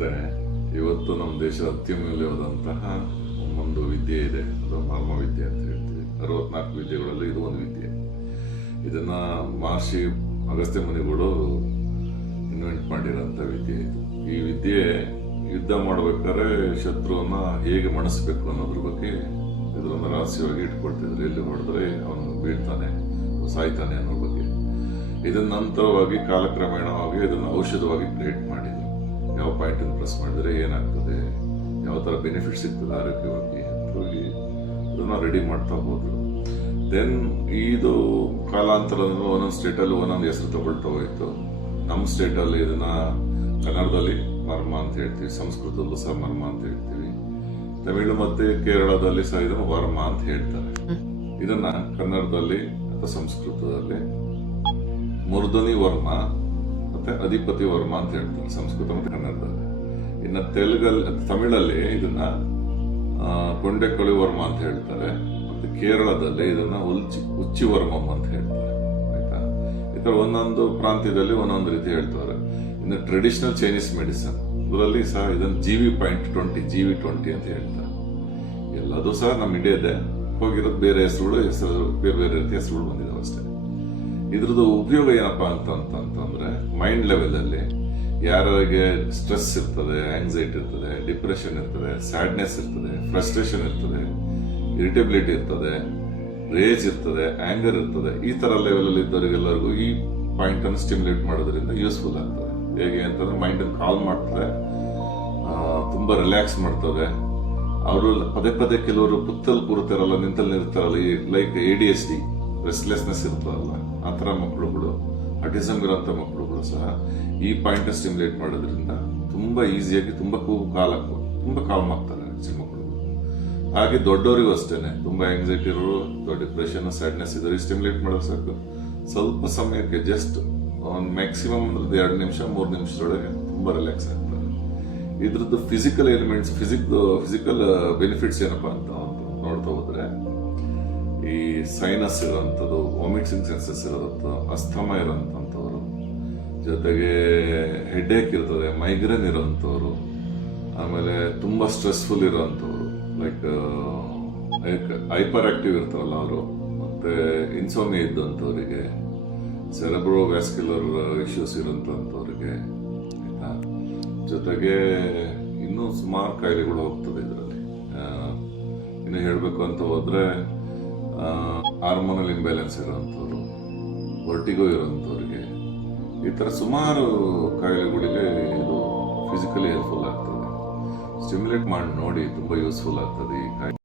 ಅಷ್ಟೇ. ಇವತ್ತು ನಮ್ಮ ದೇಶದ ಅತ್ಯಮೂಲ್ಯವಾದಂತಹ ಒಂದು ವಿದ್ಯೆ ಇದೆ, ಅದು ಮರ್ಮ ವಿದ್ಯೆ ಅಂತ ಹೇಳ್ತೀವಿ. 64 ವಿದ್ಯೆಗಳಲ್ಲಿ ಇದು ಒಂದು ವಿದ್ಯೆ. ಇದನ್ನ ಮಹರ್ಷಿ ಅಗಸ್ತ್ಯ ಮುನಿಗಳು ಇನ್ವೆಂಟ್ ಮಾಡಿರೋಂಥ ವಿದ್ಯೆ ಇದು. ಈ ವಿದ್ಯೆ ಯುದ್ಧ ಮಾಡ್ಬೇಕಾದ್ರೆ ಶತ್ರುವನ್ನ ಹೇಗೆ ಮಣಿಸ್ಬೇಕು ಅನ್ನೋದ್ರ ಬಗ್ಗೆ ಇದನ್ನ ರಹಸ್ಯವಾಗಿ ಇಟ್ಕೊಳ್ತಿದ್ರು. ಎಲ್ಲಿ ಹೊಡೆದ್ರೆ ಅವನು ಬೀಳ್ತಾನೆ, ಸಾಯ್ತಾನೆ ಅನ್ನೋ ಬಗ್ಗೆ. ಇದನ್ನ ನಂತರವಾಗಿ ಕಾಲಕ್ರಮೇಣವಾಗಿ ಇದನ್ನು ಔಷಧವಾಗಿ ಕ್ರಿಯೇಟ್ ಮಾಡಿದ್ರು. ಯಾವ ಪಾಯಿಂಟ್ ಪ್ರೆಸ್ ಮಾಡಿದ್ರೆ ಏನಾಗ್ತದೆ, ಯಾವ ತರ ಬೆನಿಫಿಟ್ ಸಿಗ್ತದೆ ಆರೋಗ್ಯವಾಗಿ ಅಂತ ಹೋಗಿ ಇದನ್ನ ರೆಡಿ ಮಾಡ್ತಾ ಹೋದ್ರು. ದೆನ್ ಇದು ಕಾಲಾಂತರದಲ್ಲಿ ಒಂದೊಂದು ಸ್ಟೇಟಲ್ಲಿ ಒಂದೊಂದು ಹೆಸರು ತಗೊಳ್ತಾ ಹೋಯ್ತು. ನಮ್ಮ ಸ್ಟೇಟಲ್ಲಿ ಇದನ್ನ ಕನ್ನಡದಲ್ಲಿ ಮರ್ಮ ಅಂತ ಹೇಳ್ತೀವಿ, ಸಂಸ್ಕೃತದಲ್ಲೂ ಸಹ ಮರ್ಮ ಅಂತ ಹೇಳ್ತೀವಿ, ತಮಿಳು ಮತ್ತೆ ಕೇರಳದಲ್ಲಿ ಸಹ ಇದನ್ನು ವರ್ಮ ಅಂತ ಹೇಳ್ತಾರೆ. ಇದನ್ನ ಕನ್ನಡದಲ್ಲಿ ಅಥವಾ ಸಂಸ್ಕೃತದಲ್ಲಿ ಮೂರ್ಧನಿ ವರ್ಮ ಮತ್ತೆ ಅಧಿಪತಿ ವರ್ಮ ಅಂತ ಹೇಳ್ತಾರೆ, ಸಂಸ್ಕೃತ ಮತ್ತೆ ಕನ್ನಡದಲ್ಲಿ. ಇನ್ನು ತಮಿಳಲ್ಲಿ ಇದನ್ನ ಕೊಂಡೆಕೊಳಿ ವರ್ಮ ಅಂತ ಹೇಳ್ತಾರೆ, ಮತ್ತೆ ಕೇರಳದಲ್ಲಿ ಇದನ್ನ ಉಚ್ಚಿ ವರ್ಮಂ ಅಂತ ಹೇಳ್ತಾರೆ. ಆಯ್ತಾ, ಈ ತರ ಒಂದೊಂದು ಪ್ರಾಂತ್ಯದಲ್ಲಿ ಒಂದೊಂದು ರೀತಿ ಹೇಳ್ತಾರೆ. ಇನ್ನು ಟ್ರೆಡಿಷನಲ್ ಚೈನೀಸ್ ಮೆಡಿಸನ್ ಇದರಲ್ಲಿ ಸಹ ಇದನ್ನು GV.20 GV20 ಅಂತ ಹೇಳ್ತಾರೆ. ಎಲ್ಲದೂ ಸಹ ನಮ್ಮ ಇಂಡಿಯಾದೆ ಹೋಗಿರೋದು ಬೇರೆ ಹೆಸರು ಬೇರೆ ಬೇರೆ ರೀತಿ ಹೆಸರುಗಳು ಬಂದಿದ್ದಾವೆ ಅಷ್ಟೇ. ಇದ್ರದ್ದು ಉಪಯೋಗ ಏನಪ್ಪಾ ಅಂತಂದ್ರೆ ಮೈಂಡ್ ಲೆವೆಲ್ ಅಲ್ಲಿ ಯಾರಿಗೆ ಸ್ಟ್ರೆಸ್ ಇರ್ತದೆ, ಆಂಗ್ಸೈಟಿ ಇರ್ತದೆ, ಡಿಪ್ರೆಷನ್ ಇರ್ತದೆ, ಸ್ಯಾಡ್ನೆಸ್ ಇರ್ತದೆ, ಫ್ರಸ್ಟ್ರೇಷನ್ ಇರ್ತದೆ, ಇರಿಟೇಬಿಲಿಟಿ ಇರ್ತದೆ, ರೇಜ್ ಇರ್ತದೆ, ಆಂಗರ್ ಇರ್ತದೆ, ಈ ತರ ಲೆವೆಲ್ ಅಲ್ಲಿ ಇದ್ದವರಿಗೆಲ್ಲರಿಗೂ ಈ ಪಾಯಿಂಟ್ ಅನ್ನು ಸ್ಟಿಮ್ಯುಲೇಟ್ ಮಾಡೋದ್ರಿಂದ ಯೂಸ್ಫುಲ್ ಆಗ್ತದೆ. ಹೇಗೆ ಅಂತಂದ್ರೆ ಮೈಂಡ್ ಅನ್ನು ಕಾಲ್ ಮಾಡ್ತದೆ, ತುಂಬಾ ರಿಲ್ಯಾಕ್ಸ್ ಮಾಡ್ತದೆ. ಅವರು ಪದೇ ಪದೇ ಕೆಲವರು ಕುತ್ತಲ್ಲಿ ಕೂರುತ್ತಾರಲ್ಲ, ನಿಂತಲ್ಲಿ ನಿಲ್ತಾರಲ್ಲ, ಲೈಕ್ ADHD ರೆಸ್ಟ್ಲೆಸ್ನೆಸ್ ಇರ್ತದಲ್ಲ, ಆ ತರ ಮಕ್ಕಳುಗಳು, ಆಟಿಸಮ್ ಇರೋಂಥ ಮಕ್ಕಳುಗಳು ಸಹ ಈ ಪಾಯಿಂಟ್ ಸ್ಟಿಮ್ಯುಲೇಟ್ ಮಾಡೋದ್ರಿಂದ ತುಂಬಾ ಈಸಿಯಾಗಿ ತುಂಬಾ ಕಾಲ್ಮ್ ಆಗ್ತಾರೆ ಮಕ್ಕಳು. ಹಾಗೆ ದೊಡ್ಡವರಿಗೂ ಅಷ್ಟೇನೆ, ತುಂಬಾ ಆಂಗ್ಸೈಟಿ ಇರೋರು, ಡಿಪ್ರೆಷನ್, ಸ್ಯಾಡ್ನೆಸ್ ಇರೋರು ಸ್ಟಿಮ್ಯುಲೇಟ್ ಮಾಡೋದು ಸಾಕು. ಸ್ವಲ್ಪ ಸಮಯಕ್ಕೆ ಜಸ್ಟ್ ಒಂದು ಮ್ಯಾಕ್ಸಿಮಮ್ ಅಂದ್ರೆ 2 ನಿಮಿಷ 3 ನಿಮಿಷದೊಳಗೆ ತುಂಬಾ ರಿಲ್ಯಾಕ್ಸ್ ಆಗ್ತಾರೆ. ಇದ್ರದ್ದು ಫಿಸಿಕಲ್ ಎಲಿಮೆಂಟ್ಸ್, ಫಿಸಿಕಲ್ ಬೆನಿಫಿಟ್ಸ್ ಏನಪ್ಪಾ ಅಂತ ನೋಡ್ತಾ ಹೋದ್ರೆ, ಈ ಸೈನಸ್ ಇರೋಂಥದ್ದು, ವಾಮಿಟಿಂಗ್ ಸೆನ್ಸಸ್ ಇರೋದು, ಅಸ್ಥಮ ಇರೋಂಥವ್ರು, ಜೊತೆಗೆ ಹೆಡ್ಏಕ್ ಇರ್ತದೆ, ಮೈಗ್ರೇನ್ ಇರೋಂಥವ್ರು, ಆಮೇಲೆ ತುಂಬಾ ಸ್ಟ್ರೆಸ್ಫುಲ್ ಇರೋಂಥವ್ರು, ಲೈಕ್ ಹೈಪರ್ ಆಕ್ಟಿವ್ ಇರ್ತಾರಲ್ಲ ಅವರು, ಮತ್ತೆ ಇನ್ಸೋಮಿಯಾ ಇದ್ದಂಥವ್ರಿಗೆ, ಸೆರೆಬ್ರೋ ವ್ಯಾಸ್ಕ್ಯುಲರ್ ಇಶ್ಯೂಸ್ ಇರೋಂಥವ್ರಿಗೆ, ಆಯ್ತಾ, ಜೊತೆಗೆ ಇನ್ನೂ ಸುಮಾರು ಕಾಯಿಲೆಗಳು ಹೋಗ್ತದೆ ಇದರಲ್ಲಿ. ಇನ್ನು ಹೇಳಬೇಕು ಅಂತ ಹೋದ್ರೆ ಹಾರ್ಮೋನಲ್ ಇಂಬ್ಯಾಲೆನ್ಸ್ ಇರೋಂಥವ್ರು, ವರ್ಟಿಗೋ ಇರೋಂಥವ್ರಿಗೆ, ಈ ತರ ಸುಮಾರು ಕಾಯಿಲೆಗಳಿಗೆ ಇದು ಫಿಸಿಕಲಿ ಹೆಲ್ಪ್ಫುಲ್ ಆಗ್ತದೆ. ಸ್ಟಿಮ್ಯುಲೇಟ್ ಮಾಡಿ ನೋಡಿ, ತುಂಬಾ ಯೂಸ್ಫುಲ್ ಆಗ್ತದೆ ಈ ಕಾಯಿಲೆ.